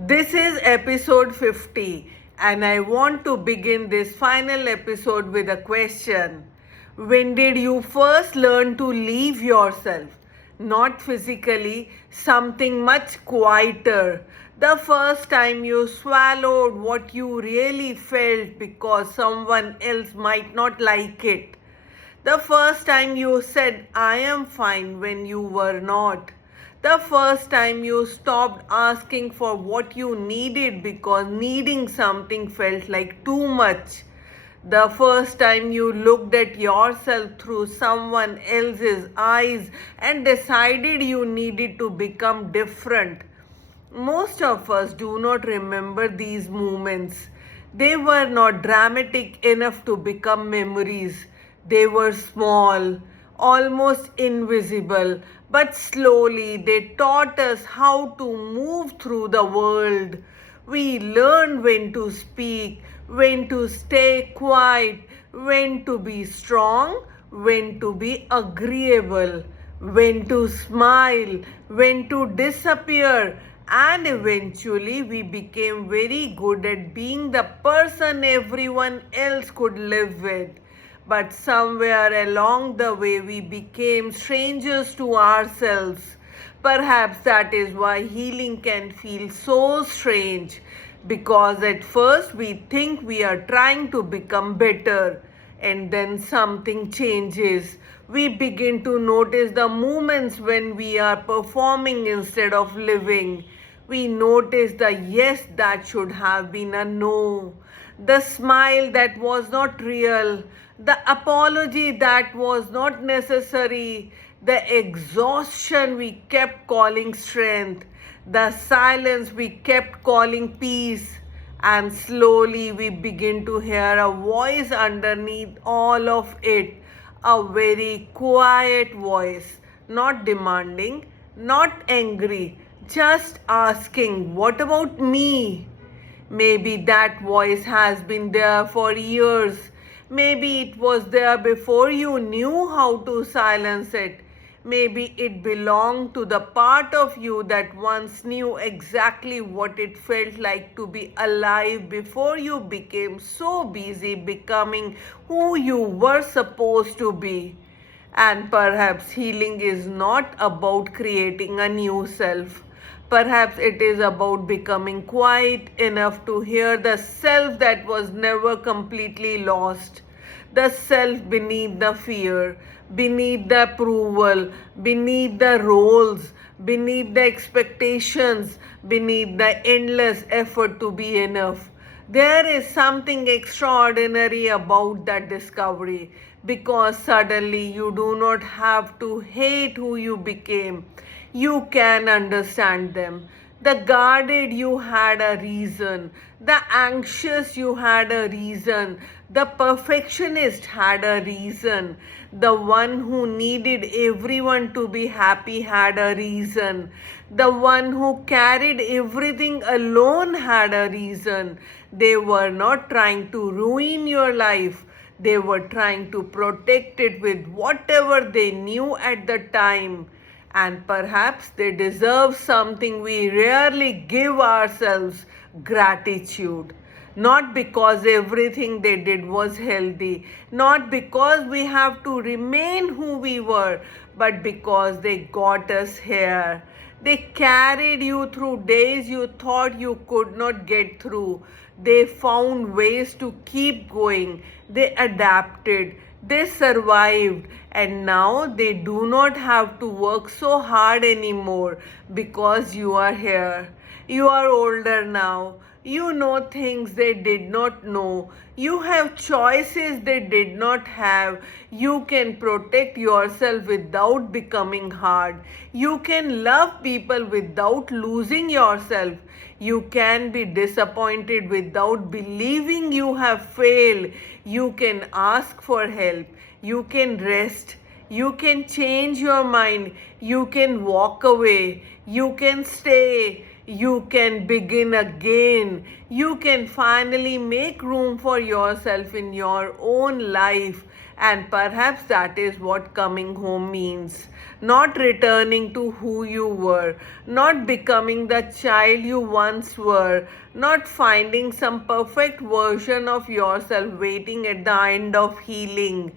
This is episode 50, and I want to begin this final episode with a question. When did you first learn to leave yourself? Not physically, something much quieter. The first time you swallowed what you really felt because someone else might not like it. The first time you said, I am fine when you were not. The first time you stopped asking for what you needed because needing something felt like too much. The first time you looked at yourself through someone else's eyes and decided you needed to become different. Most of us do not remember these moments. They were not dramatic enough to become memories. They were small, almost invisible, but slowly they taught us how to move through the world. We learned when to speak, when to stay quiet, when to be strong, when to be agreeable, when to smile, when to disappear, and eventually we became very good at being the person everyone else could live with. But somewhere along the way, we became strangers to ourselves. Perhaps that is why healing can feel so strange, because at first we think we are trying to become better, and then something changes. We begin to notice the moments when we are performing instead of living. We notice the yes that should have been a no, the smile that was not real, the apology that was not necessary, the exhaustion we kept calling strength, the silence we kept calling peace. And slowly we begin to hear a voice underneath all of it, a very quiet voice, not demanding, not angry, just asking, what about me? Maybe that voice has been there for years. Maybe it was there before you knew how to silence it. Maybe it belonged to the part of you that once knew exactly what it felt like to be alive before you became so busy becoming who you were supposed to be. And perhaps healing is not about creating a new self. Perhaps it is about becoming quiet enough to hear the self that was never completely lost. The self beneath the fear, beneath the approval, beneath the roles, beneath the expectations, beneath the endless effort to be enough. There is something extraordinary about that discovery, because suddenly you do not have to hate who you became. You can understand them. The guarded you had a reason. The anxious you had a reason. The perfectionist had a reason. The one who needed everyone to be happy had a reason. The one who carried everything alone had a reason. They were not trying to ruin your life. They were trying to protect it with whatever they knew at the time. And perhaps they deserve something we rarely give ourselves: gratitude. Not because everything they did was healthy, not because we have to remain who we were, but because they got us here. They carried you through days you thought you could not get through. They found ways to keep going. They adapted. They survived, and now they do not have to work so hard anymore because you are here. You are older now. You know things they did not know. You have choices they did not have. You can protect yourself without becoming hard. You can love people without losing yourself. You can be disappointed without believing you have failed. You can ask for help. You can rest. You can change your mind. You can walk away. You can stay. You can begin again. You can finally make room for yourself in your own life. And perhaps that is what coming home means. Not returning to who you were, not becoming the child you once were, not finding some perfect version of yourself waiting at the end of healing.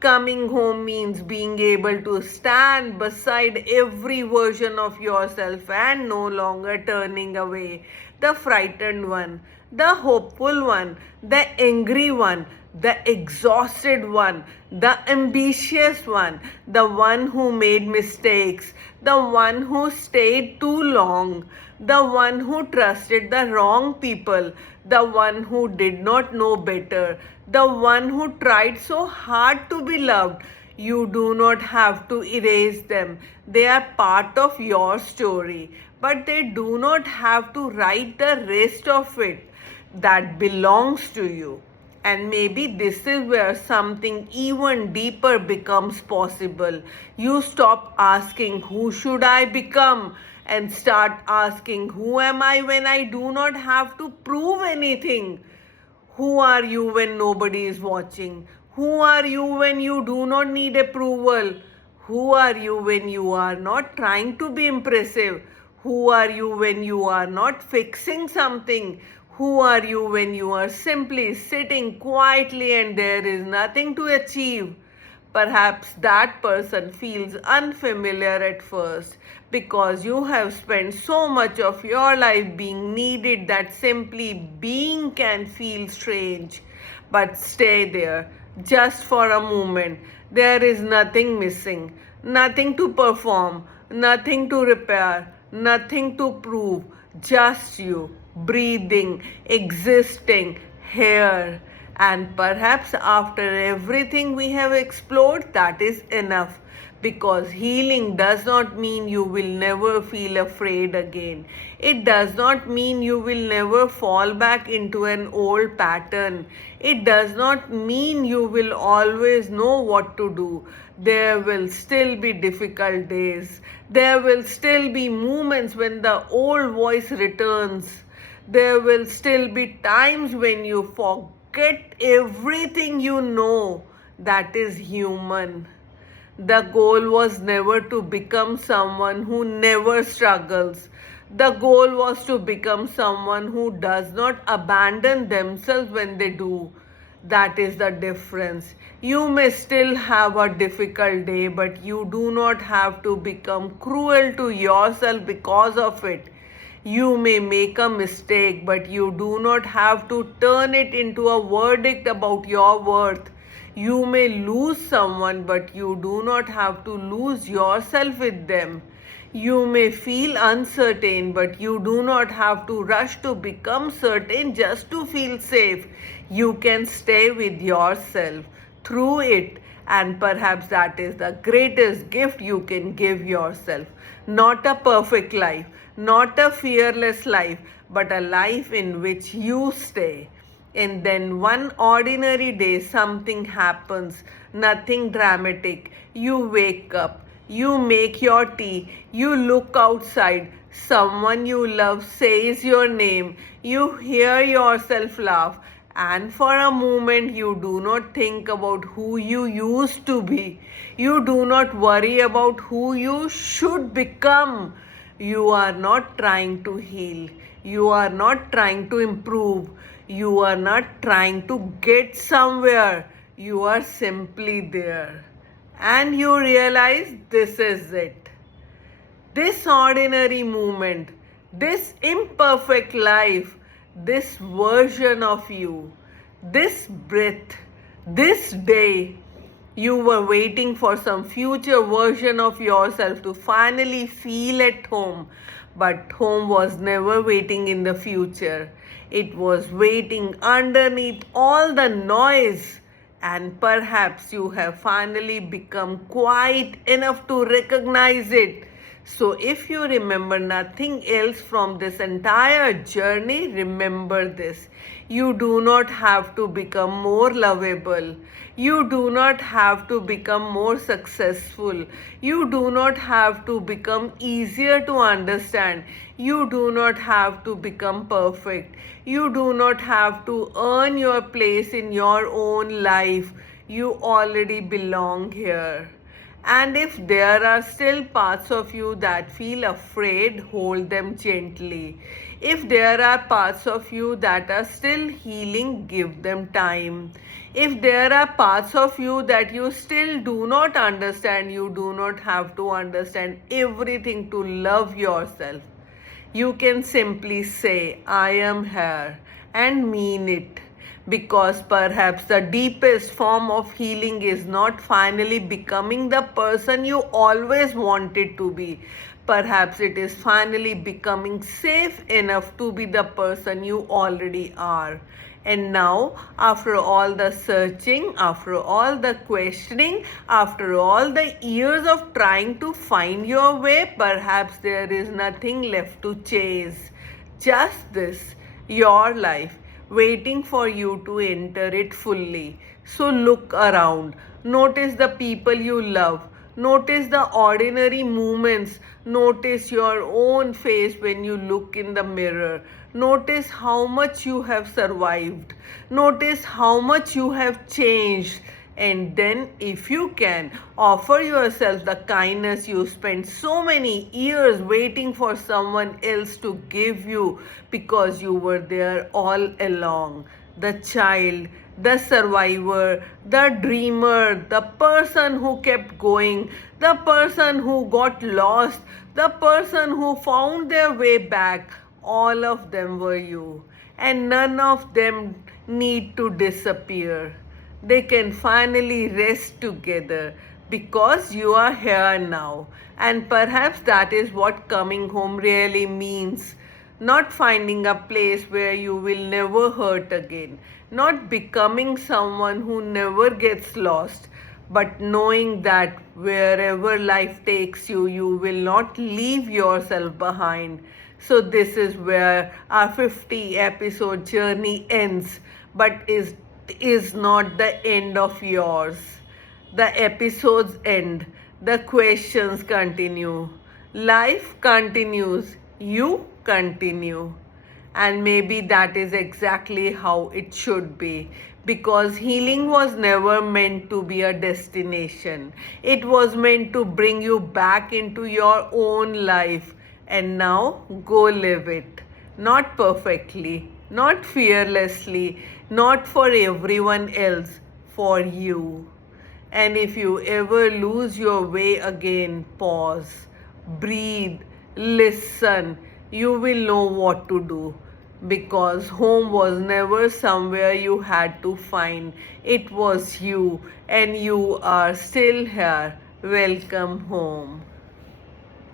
Coming home means being able to stand beside every version of yourself and no longer turning away. The frightened one, the hopeful one, the angry one, the exhausted one, the ambitious one, the one who made mistakes, the one who stayed too long, the one who trusted the wrong people, the one who did not know better, the one who tried so hard to be loved. You do not have to erase them. They are part of your story, but they do not have to write the rest of it that belongs to you. And maybe this is where something even deeper becomes possible. You stop asking, who should I become? And start asking, who am I when I do not have to prove anything? Who are you when nobody is watching? Who are you when you do not need approval? Who are you when you are not trying to be impressive? Who are you when you are not fixing something? Who are you when you are simply sitting quietly and there is nothing to achieve? Perhaps that person feels unfamiliar at first because you have spent so much of your life being needed that simply being can feel strange. But stay there just for a moment. There is nothing missing, nothing to perform, nothing to repair, nothing to prove, just you breathing, existing here. And perhaps after everything we have explored, that is enough. Because healing does not mean you will never feel afraid again. It does not mean you will never fall back into an old pattern. It does not mean you will always know what to do. There will still be difficult days. There will still be moments when the old voice returns. There will still be times when you forget everything you know. That is human. The goal was never to become someone who never struggles. The goal was to become someone who does not abandon themselves when they do. That is the difference. You may still have a difficult day, but you do not have to become cruel to yourself because of it. You may make a mistake, but you do not have to turn it into a verdict about your worth. You may lose someone, but you do not have to lose yourself with them. You may feel uncertain, but you do not have to rush to become certain just to feel safe. You can stay with yourself through it, and perhaps that is the greatest gift you can give yourself. Not a perfect life, not a fearless life, but a life in which you stay. And then one ordinary day, something happens, nothing dramatic. You wake up, you make your tea, you look outside, someone you love says your name, you hear yourself laugh, and for a moment you do not think about who you used to be. You do not worry about who you should become. You are not trying to heal. You are not trying to improve. You are not trying to get somewhere. You are simply there. And you realize this is it. This ordinary moment, this imperfect life, this version of you, this breath, this day, you were waiting for some future version of yourself to finally feel at home. But home was never waiting in the future. It was waiting underneath all the noise. And perhaps you have finally become quiet enough to recognize it. So if you remember nothing else from this entire journey, remember this. You do not have to become more lovable. You do not have to become more successful. You do not have to become easier to understand. You do not have to become perfect. You do not have to earn your place in your own life. You already belong here. And if there are still parts of you that feel afraid, hold them gently. If there are parts of you that are still healing, give them time. If there are parts of you that you still do not understand, you do not have to understand everything to love yourself. You can simply say, I am here, and mean it. Because perhaps the deepest form of healing is not finally becoming the person you always wanted to be. Perhaps it is finally becoming safe enough to be the person you already are. And now, after all the searching, after all the questioning, after all the years of trying to find your way, perhaps there is nothing left to chase. Just this, your life, waiting for you to enter it fully. So look around. Notice the people you love. Notice the ordinary moments. Notice your own face when you look in the mirror. Notice how much you have survived. Notice how much you have changed. And then, if you can, offer yourself the kindness you spent so many years waiting for someone else to give you because you were there all along. The child, the survivor, the dreamer, the person who kept going, the person who got lost, the person who found their way back, all of them were you. And none of them need to disappear. They can finally rest together because you are here now. And perhaps that is what coming home really means. Not finding a place where you will never hurt again. Not becoming someone who never gets lost. But knowing that wherever life takes you, you will not leave yourself behind. So, this is where our 50 episode journey ends, but is not the end of yours. The episodes end, the questions continue, life continues, you continue. And maybe that is exactly how it should be. Because healing was never meant to be a destination, it was meant to bring you back into your own life. And now go live it. Not perfectly, not fearlessly, not for everyone else, for you. And if you ever lose your way again, pause, breathe, listen. You will know what to do. Because home was never somewhere you had to find. It was you, and you are still here. Welcome home.